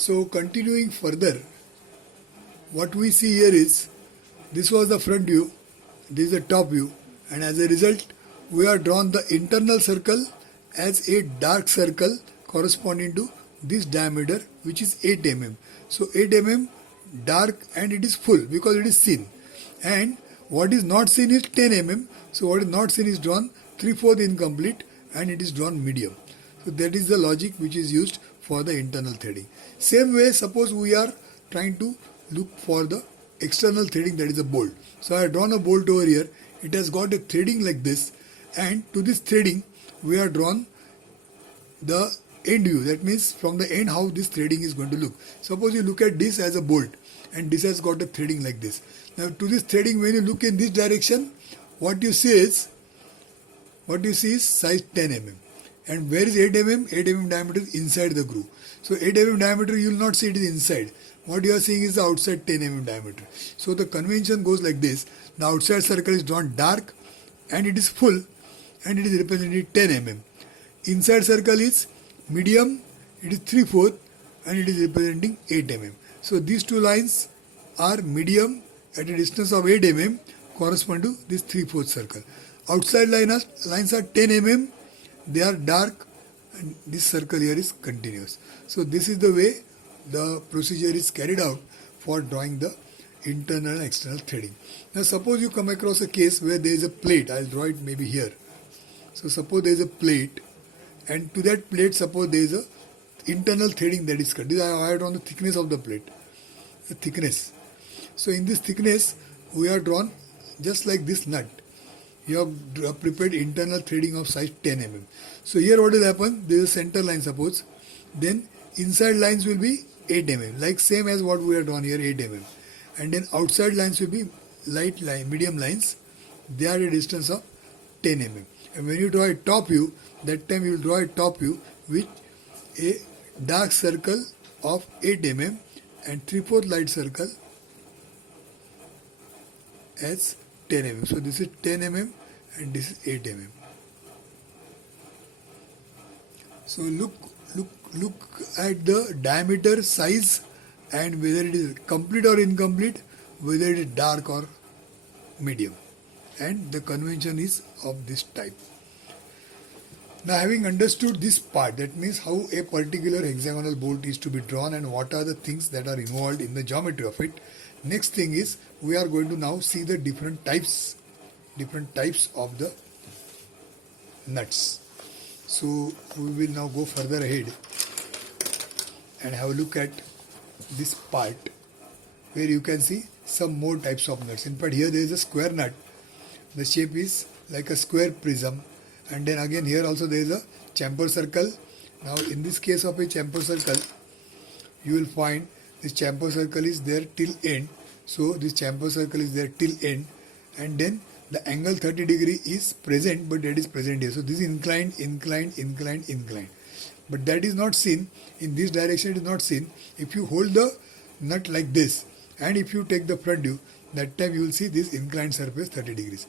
So continuing further, what we see here is, this was the front view, this is the top view, and as a result we are drawn the internal circle as a dark circle corresponding to this diameter, which is 8 mm. So 8 mm dark, and it is full because it is seen, and what is not seen is 10 mm. So what is not seen is drawn 3/4 incomplete, and it is drawn medium. So that is the logic which is used for the internal threading. Same way, suppose we are trying to look for the external threading, that is a bolt. So I have drawn a bolt over here. It has got a threading like this, and to this threading we have drawn the end view. That means from the end how this threading is going to look. Suppose you look at this as a bolt, and this has got a threading like this. Now to this threading, when you look in this direction, what you see is size 10 mm. And where is 8 mm? 8 mm diameter is inside the groove. So 8 mm diameter, you will not see it is inside. What you are seeing is the outside 10 mm diameter. So the convention goes like this. The outside circle is drawn dark, and it is full, and it is represented 10 mm. Inside circle is medium, it is 3/4, and it is representing 8 mm. So these two lines are medium at a distance of 8 mm, correspond to this 3/4 circle. Outside lines are 10 mm, they are dark, and this circle here is continuous. So this is the way the procedure is carried out for drawing the internal and external threading. Now suppose you come across a case where there is a plate. I'll draw it maybe here. So suppose there is a plate, and to that plate suppose there is a internal threading that is cut. This I have drawn the thickness of the plate, the thickness. So in this thickness we have drawn just like this nut. You have prepared internal threading of size 10 mm. So here what will happen? There is a center line suppose. Then inside lines will be 8 mm, like same as what we have drawn here, 8 mm. And then outside lines will be light line, medium lines. They are at a distance of 10 mm. And when you draw a top view, that time you will draw a top view with a dark circle of 8 mm and 3/4 light circle as 10 mm. So this is 10 mm and this is 8 mm. So look at the diameter, size, and whether it is complete or incomplete, whether it is dark or medium, and the convention is of this type. Now having understood this part, that means how a particular hexagonal bolt is to be drawn and what are the things that are involved in the geometry of it, next thing is we are going to now see the different types of the nuts. So we will now go further ahead and have a look at this part where you can see some more types of nuts. In fact, here there is a square nut. The shape is like a square prism, and then again here also there is a chamfer circle. Now in this case of a chamfer circle, you will find this chamfer circle is there till end. So this chamfer circle is there till end, and then the angle 30 degree is present, but that is present here. So this is inclined. But that is not seen. In this direction it is not seen. If you hold the nut like this, and if you take the front view, that time you will see this inclined surface 30 degrees.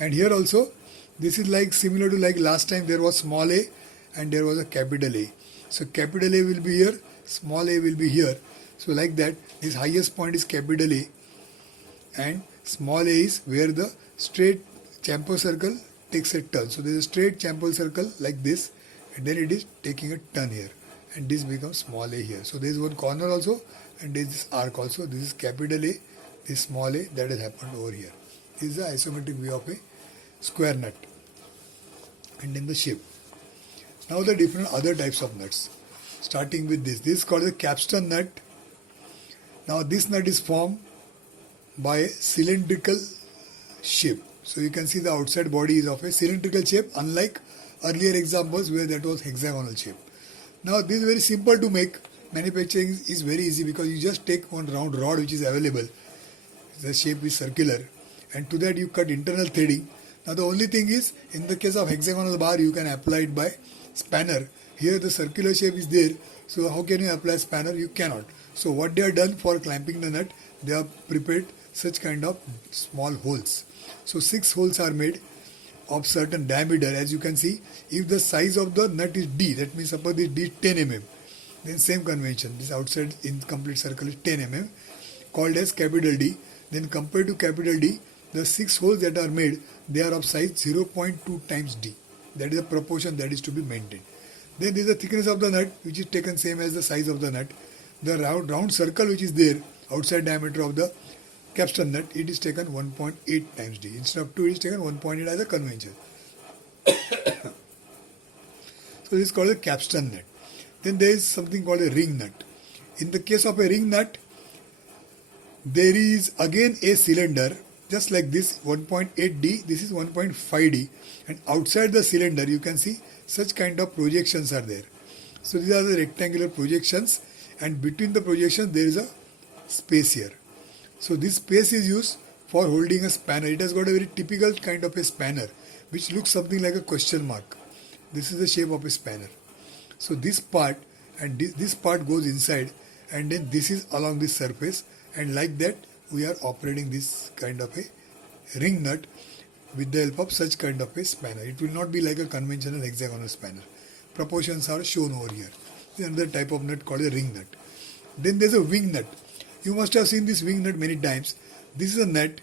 And here also, this is like similar to like last time there was small a and there was a capital A. So capital A will be here, small a will be here. So like that, this highest point is capital A, and small a is where the straight chamfer circle takes a turn. So there is a straight chamfer circle like this, and then it is taking a turn here, and this becomes small a here. So there is one corner also, and there is this arc also. This is capital A, this small a, that has happened over here. This is the isometric view of a square nut, and in the shape. Now the different other types of nuts, starting with this. This is called the capstan nut. Now this nut is formed by a cylindrical shape. So you can see the outside body is of a cylindrical shape, unlike earlier examples where that was hexagonal shape. Now this is very simple to make. Manufacturing is very easy because you just take one round rod which is available. The shape is circular, and to that you cut internal threading. Now the only thing is, in the case of hexagonal bar, you can apply it by spanner. Here the circular shape is there, so how can you apply spanner? You cannot. So what they have done for clamping the nut, they have prepared such kind of small holes. So 6 holes are made of certain diameter. As you can see, if the size of the nut is D, that means suppose this D is 10 mm, Then same convention, this outside incomplete circle is 10 mm, called as capital D. Then compared to capital D, the 6 holes that are made, they are of size 0.2 times D. That is the proportion that is to be maintained. Then there is the thickness of the nut, which is taken same as the size of the nut. The round circle which is there, outside diameter of the capstan nut, it is taken 1.8 times D. Instead of 2, it is taken 1.8 as a convention. So this is called a capstan nut. Then there is something called a ring nut. In the case of a ring nut, there is again a cylinder just like this, 1.8D, this is 1.5D, and outside the cylinder you can see such kind of projections are there. So these are the rectangular projections, and between the projections there is a space here. So this space is used for holding a spanner. It has got a very typical kind of a spanner which looks something like a question mark. This is the shape of a spanner. So this part and this part goes inside, and then this is along this surface, and like that we are operating this kind of a ring nut with the help of such kind of a spanner. It will not be like a conventional hexagonal spanner. Proportions are shown over here. This is another type of nut called a ring nut. Then there is a wing nut. You must have seen this wing nut many times. This is a nut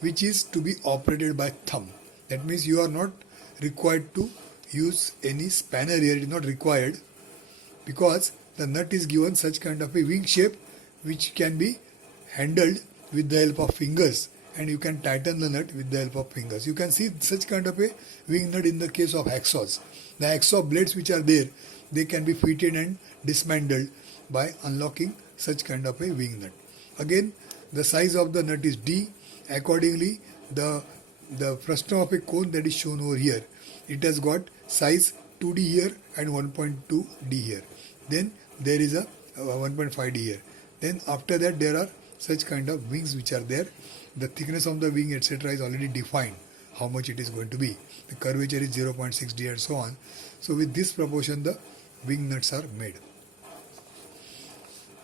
which is to be operated by thumb. That means you are not required to use any spanner here. It is not required because the nut is given such kind of a wing shape which can be handled with the help of fingers, and you can tighten the nut with the help of fingers. You can see such kind of a wing nut in the case of hacksaws. The hacksaw blades which are there, they can be fitted and dismantled by unlocking such kind of a wing nut. Again, the size of the nut is D. Accordingly, the frustum of a cone that is shown over here, it has got size 2D here and 1.2D here. Then there is a 1.5D here. Then after that there are such kind of wings which are there. The thickness of the wing etc. is already defined, how much it is going to be. The curvature is 0.6D and so on. So with this proportion the wing nuts are made.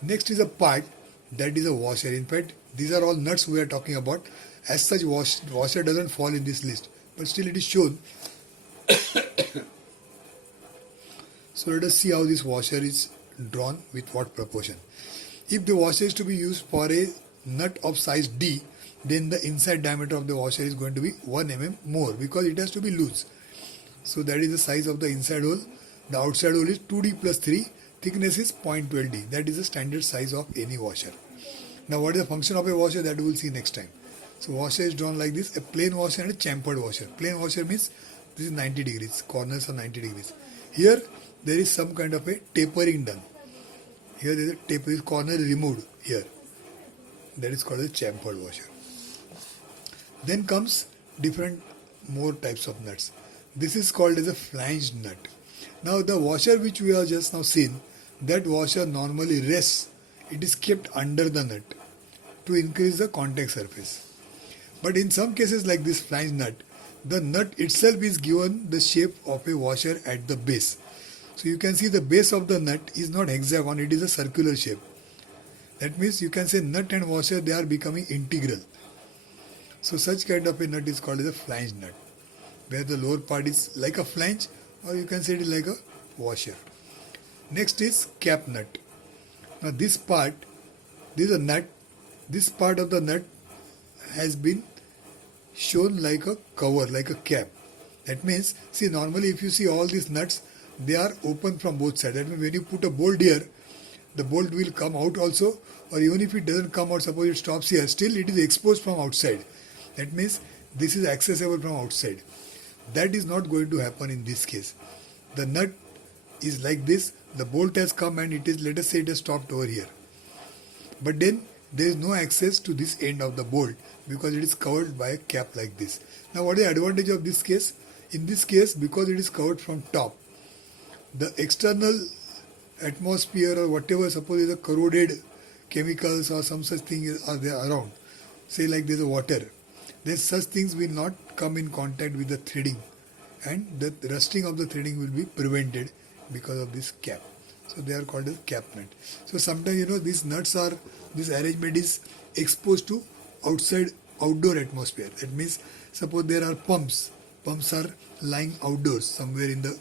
Next is a part that is a washer. In fact, these are all nuts we are talking about. As such, washer doesn't fall in this list, but still it is shown. So let us see how this washer is drawn with what proportion. If the washer is to be used for a nut of size D, then the inside diameter of the washer is going to be 1 mm more because it has to be loose. So that is the size of the inside hole. The outside hole is 2D plus 3. Thickness is 0.12D. That is the standard size of any washer. Now what is the function of a washer, that we will see next time. So washer is drawn like this, a plain washer and a chamfered washer. Plain washer means this is 90 degrees, corners are 90 degrees. Here there is some kind of a tapering done. Here there is a taper, this corner is removed here. That is called a chamfered washer. Then comes different more types of nuts. This is called as a flanged nut. Now the washer which we have just now seen, that washer normally rests, it is kept under the nut to increase the contact surface. But in some cases like this flanged nut, the nut itself is given the shape of a washer at the base. So you can see the base of the nut is not hexagon, it is a circular shape. That means you can say nut and washer, they are becoming integral. So such kind of a nut is called as a flanged nut, where the lower part is like a flange, or you can say it is like a washer. Next is cap nut. Now this part, this is a nut, this part of the nut has been shown like a cover, like a cap. That means, see, normally if you see all these nuts, they are open from both sides. That means when you put a bolt here, the bolt will come out also, or even if it doesn't come out, suppose it stops here, still it is exposed from outside. That means this is accessible from outside. That is not going to happen in this case. The nut is like this, the bolt has come and it is, let us say it has stopped over here. But then there is no access to this end of the bolt because it is covered by a cap like this. Now what is the advantage of this case? In this case, because it is covered from top, the external atmosphere or whatever, suppose there is a corroded chemicals or some such thing are there around, say like there is a water, then such things will not come in contact with the threading, and the rusting of the threading will be prevented because of this cap. So they are called as cap nut. So sometimes these nuts are, this arrangement is exposed to outdoor atmosphere. That means suppose there are pumps are lying outdoors somewhere in the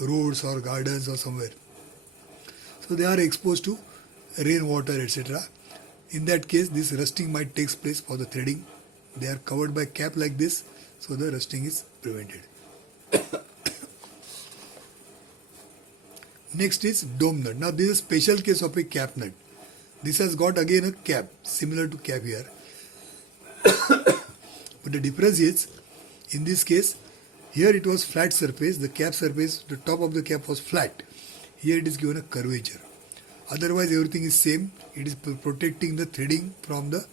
roads or gardens or somewhere. So they are exposed to rainwater, etc. In that case, this rusting might take place for the threading. They are covered by cap like this, so the rusting is prevented. Next is dome nut. Now this is a special case of a cap nut. This has got again a cap, similar to cap here. But the difference is, in this case, here it was flat surface, the cap surface, the top of the cap was flat. Here it is given a curvature. Otherwise everything is same. It is protecting the threading from the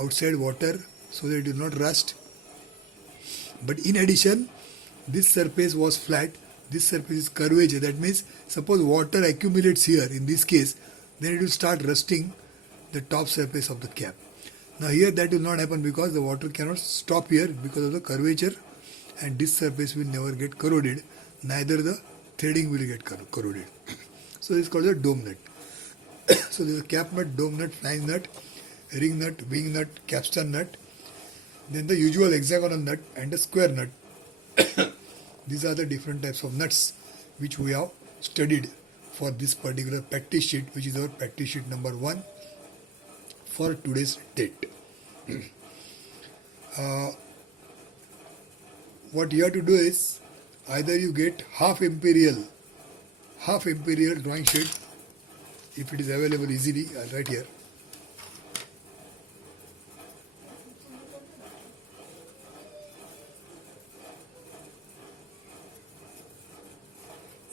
outside water so that it will not rust. But in addition, this surface was flat, this surface is curvature. That means suppose water accumulates here, in this case, then it will start rusting the top surface of the cap. Now here that will not happen because the water cannot stop here because of the curvature, and this surface will never get corroded, neither the threading will get corroded. So this is called the dome nut. So there is a cap nut, dome nut, flange nut, ring nut, wing nut, capstan nut, then the usual hexagonal nut and a square nut. These are the different types of nuts which we have studied for this particular practice sheet, which is our practice sheet number 1 for today's date. What you have to do is, either you get half imperial drawing sheet, if it is available easily. I'll write here.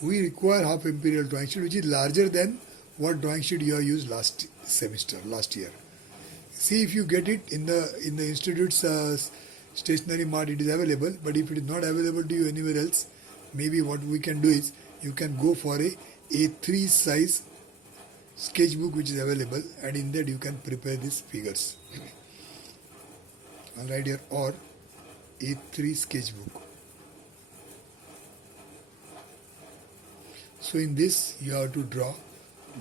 We require half imperial drawing sheet, which is larger than what drawing sheet you have used last year. See if you get it in the institute's stationery mart. It is available, but if it is not available to you anywhere else, maybe what we can do is you can go for a A3 size sketchbook which is available, and in that you can prepare these figures. I'll write here, or A3 sketchbook. So in this you have to draw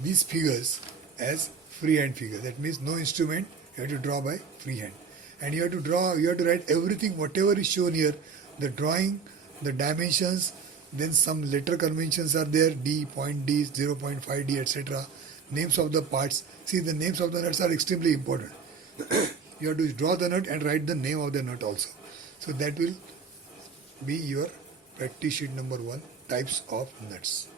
these figures as freehand figures. That means no instrument, you have to draw by freehand. And you have to write everything, whatever is shown here, the drawing, the dimensions, then some letter conventions are there, D, point D, 0.5 D, etc. Names of the parts. See, the names of the nuts are extremely important. You have to draw the nut and write the name of the nut also. So that will be your practice sheet number 1, types of nuts.